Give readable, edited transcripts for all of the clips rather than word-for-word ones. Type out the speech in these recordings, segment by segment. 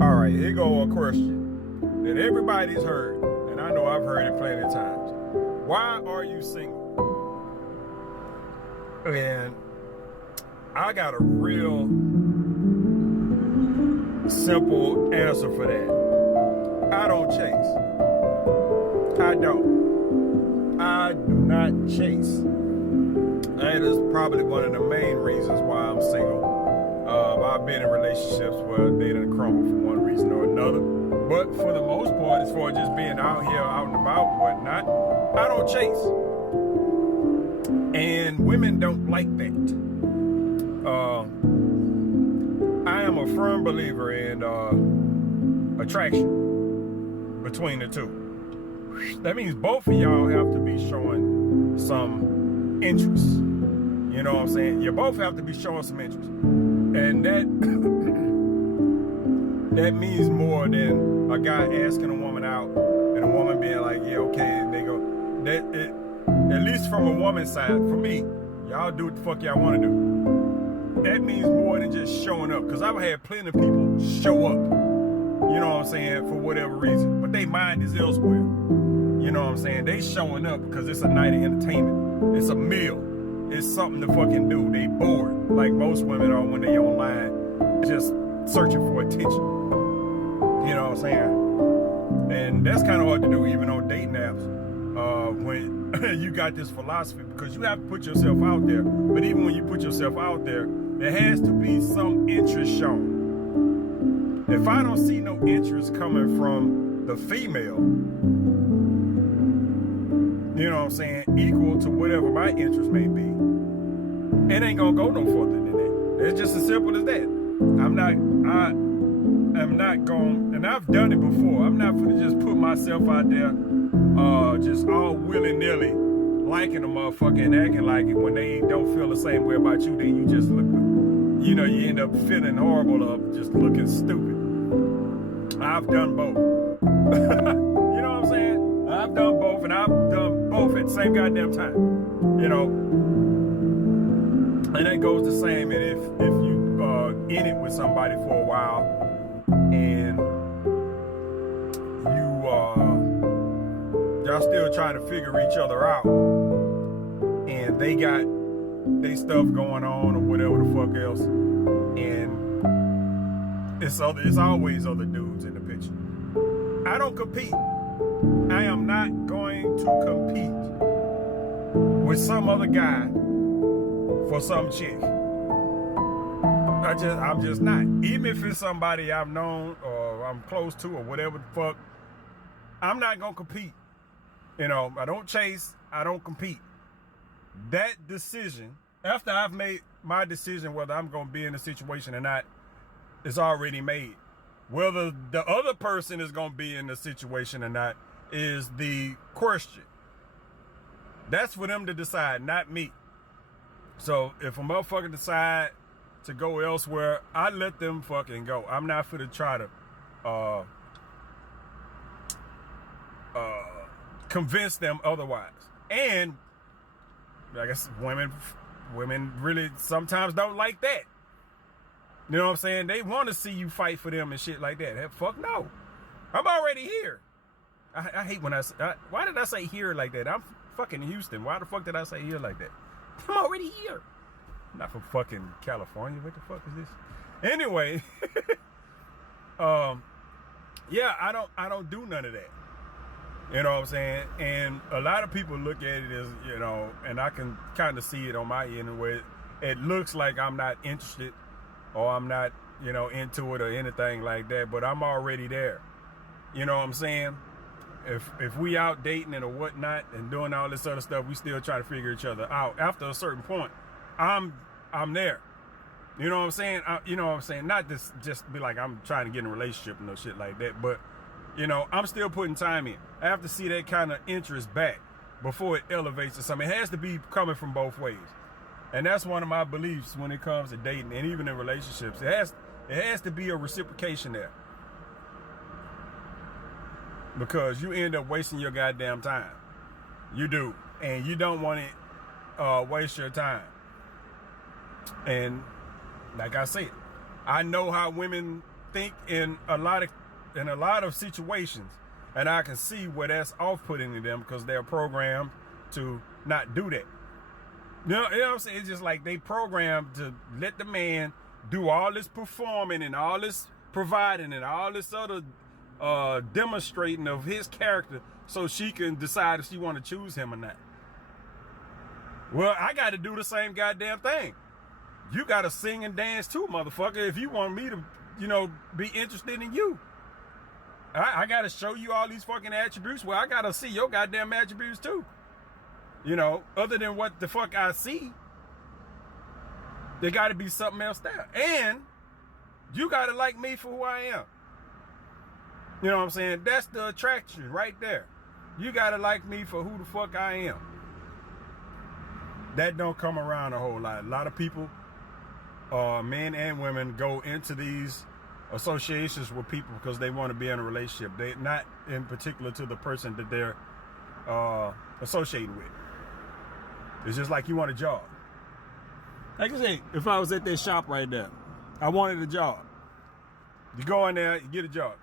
All right, here go a question that everybody's heard, and I know I've heard it plenty of times. Why are you single? And I got a real simple answer for that. I don't chase. I don't. I do not chase. That is probably one of the main reasons why I'm single. I've been in relationships where they didn't crumble for one reason or another. But for the most part, as far as just being out here, out and about and whatnot, I don't chase. And women don't like that. I am a firm believer in attraction between the two. That means both of y'all have to be showing some interest. You know what I'm saying? You both have to be showing some interest. And that that means more than a guy asking a woman out and a woman being like, yeah, okay, and they go, at least from a woman's side, for me, y'all do what the fuck y'all want to do. That means more than just showing up. Because I've had plenty of people show up, you know what I'm saying, for whatever reason. But they mind is elsewhere. You know what I'm saying? They showing up because it's a night of entertainment. It's a meal. It's something to fucking do. They bored, like most women are when they online, just searching for attention. You know what I'm saying? And that's kind of hard to do even on dating apps when you got this philosophy, because you have to put yourself out there. But even when you put yourself out there, there has to be some interest shown. If I don't see no interest coming from the female, you know what I'm saying, equal to whatever my interest may be, it ain't gonna go no further than that. It's just as simple as that. I am not going, and I've done it before. I'm not gonna just put myself out there, just all willy-nilly, liking a motherfucker and acting like it when they don't feel the same way about you. Then you just look, you know, you end up feeling horrible or just looking stupid. I've done both. You know what I'm saying? I've done both, and I've done both at the same goddamn time. You know, and that goes the same. And if you in it with somebody for a while, and y'all still trying to figure each other out, and they got they stuff going on or whatever the fuck else, and it's always other dudes in the picture. I don't compete. I am not going to compete with some other guy for some chick. I'm just not. Even if it's somebody I've known or I'm close to or whatever the fuck, I'm not gonna compete. You know, I don't chase, I don't compete. That decision, after I've made my decision whether I'm gonna be in a situation or not, is already made. Whether the other person is gonna be in the situation or not is the question. That's for them to decide, not me. So if a motherfucker decide to go elsewhere, I let them fucking go. I'm not for to try to convince them otherwise. And I guess women really sometimes don't like that. You know what I'm saying? They want to see you fight for them and shit like that. Hey, fuck no. I'm already here. I hate when why did I say here like that? I'm fucking Houston. Why the fuck did I say here like that? I'm already here. I'm not from fucking California. What the fuck is this? Anyway, yeah, I don't do none of that. You know what I'm saying? And a lot of people look at it as, you know, and I can kind of see it on my end where it looks like I'm not interested or I'm not, you know, into it or anything like that, but I'm already there. You know what I'm saying? If we out dating and or whatnot and doing all this other stuff, we still try to figure each other out. After a certain point, I'm there. You know what I'm saying? You know what I'm saying? Not just be like I'm trying to get in a relationship and no shit like that, but you know, I'm still putting time in. I have to see that kind of interest back before it elevates to something. It has to be coming from both ways. And that's one of my beliefs when it comes to dating and even in relationships. It has to be a reciprocation there. Because you end up wasting your goddamn time. You do. And you don't want to waste your time. And like I said, I know how women think in a lot of situations, and I can see where that's off-putting to them because they're programmed to not do that. You know what I'm saying? It's just like they programmed to let the man do all this performing and all this providing and all this other demonstrating of his character so she can decide if she want to choose him or not. Well, I got to do the same goddamn thing. You got to sing and dance too, motherfucker, if you want me to, be interested in you. I got to show you all these fucking attributes. Well, I got to see your goddamn attributes too. Other than what the fuck I see, there got to be something else there. And you got to like me for who I am. You know what I'm saying? That's the attraction right there. You got to like me for who the fuck I am. That don't come around a whole lot. A lot of people, men and women, go into these associations with people because they want to be in a relationship. They not in particular to the person that they're associated with. It's just like you want a job. Like I say, if I was at that shop right there, I wanted a job. You go in there, you get a job.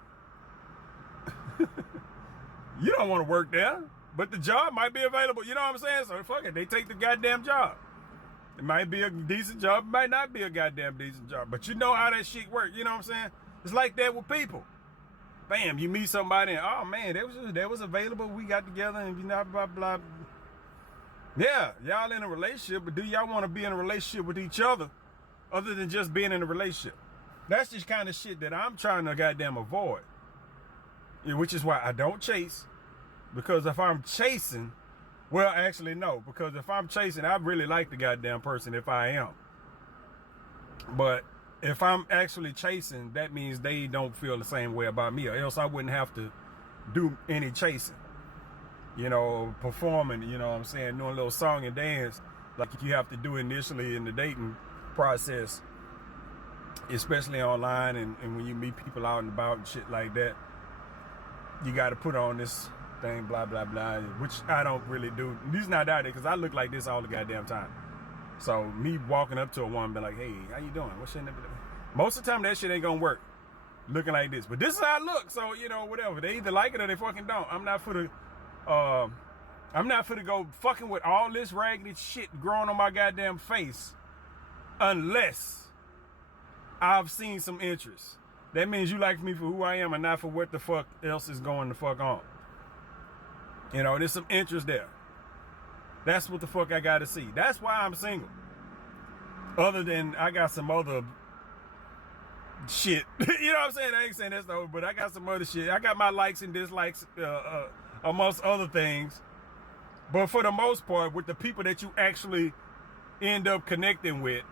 You don't want to work there, but the job might be available. You know what I'm saying? So fuck it, they take the goddamn job. It might be a decent job, it might not be a goddamn decent job, but you know how that shit works. You know what I'm saying? It's like that with people. Bam, you meet somebody and, oh man, that was available. We got together and blah, blah, blah. Yeah, y'all in a relationship, but do y'all want to be in a relationship with each other than just being in a relationship? That's just kind of shit that I'm trying to goddamn avoid. Yeah, which is why I don't chase. Because if I'm chasing, well, actually, no. Because if I'm chasing, I really like the goddamn person if I am. But if I'm actually chasing, that means they don't feel the same way about me, or else I wouldn't have to do any chasing. Performing, you know what I'm saying, doing a little song and dance like you have to do initially in the dating process, especially online and when you meet people out and about and shit like that. You got to put on this thing, blah, blah, blah, which I don't really do. These not out there because I look like this all the goddamn time. So me walking up to a woman, be like, hey, how you doing? What's your name? Most of the time that shit ain't gonna work looking like this. But this is how I look. So, whatever. They either like it or they fucking don't. I'm not for to go fucking with all this raggedy shit growing on my goddamn face unless I've seen some interest. That means you like me for who I am and not for what the fuck else is going the fuck on. There's some interest there. That's what the fuck I gotta see. That's why I'm single. Other than I got some other shit. You know what I'm saying? I ain't saying that's the, but I got some other shit. I got my likes and dislikes amongst other things. But for the most part, with the people that you actually end up connecting with,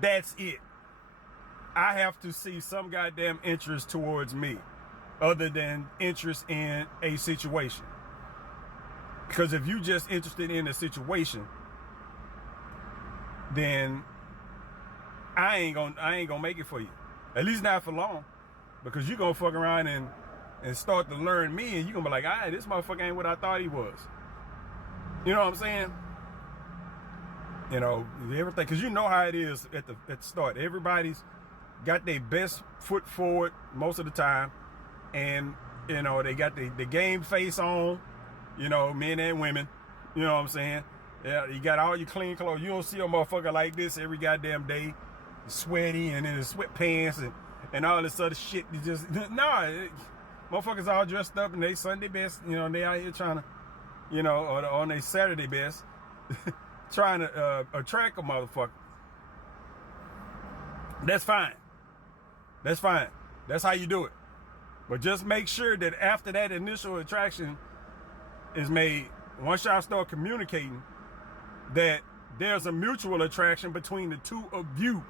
that's it. I have to see some goddamn interest towards me other than interest in a situation. Because if you just interested in a situation, then I ain't gonna make it for you. At least not for long. Because you gonna fuck around and start to learn me and you gonna be like, all right, this motherfucker ain't what I thought he was. You know what I'm saying? Everything, because you know how it is at the start. Everybody's got their best foot forward most of the time, and they got the game face on, men and women. You know what I'm saying? Yeah, you got all your clean clothes. You don't see a motherfucker like this every goddamn day, sweaty and in his sweatpants and all this other shit. You just motherfuckers all dressed up and they Sunday best. They out here trying to, or on their Saturday best, trying to attract a motherfucker. That's fine. That's fine. That's how you do it. But just make sure that after that initial attraction is made, once y'all start communicating, that there's a mutual attraction between the two of you.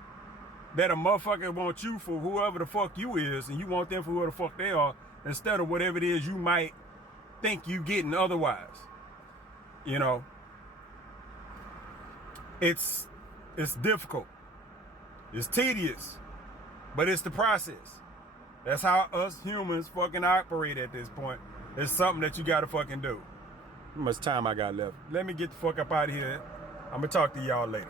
That a motherfucker wants you for whoever the fuck you is, and you want them for whoever the fuck they are, instead of whatever it is you might think you getting otherwise. It's difficult. It's tedious. But it's the process. That's how us humans fucking operate at this point. It's something that you gotta fucking do. How much time I got left? Let me get the fuck up out of here. I'm gonna talk to y'all later.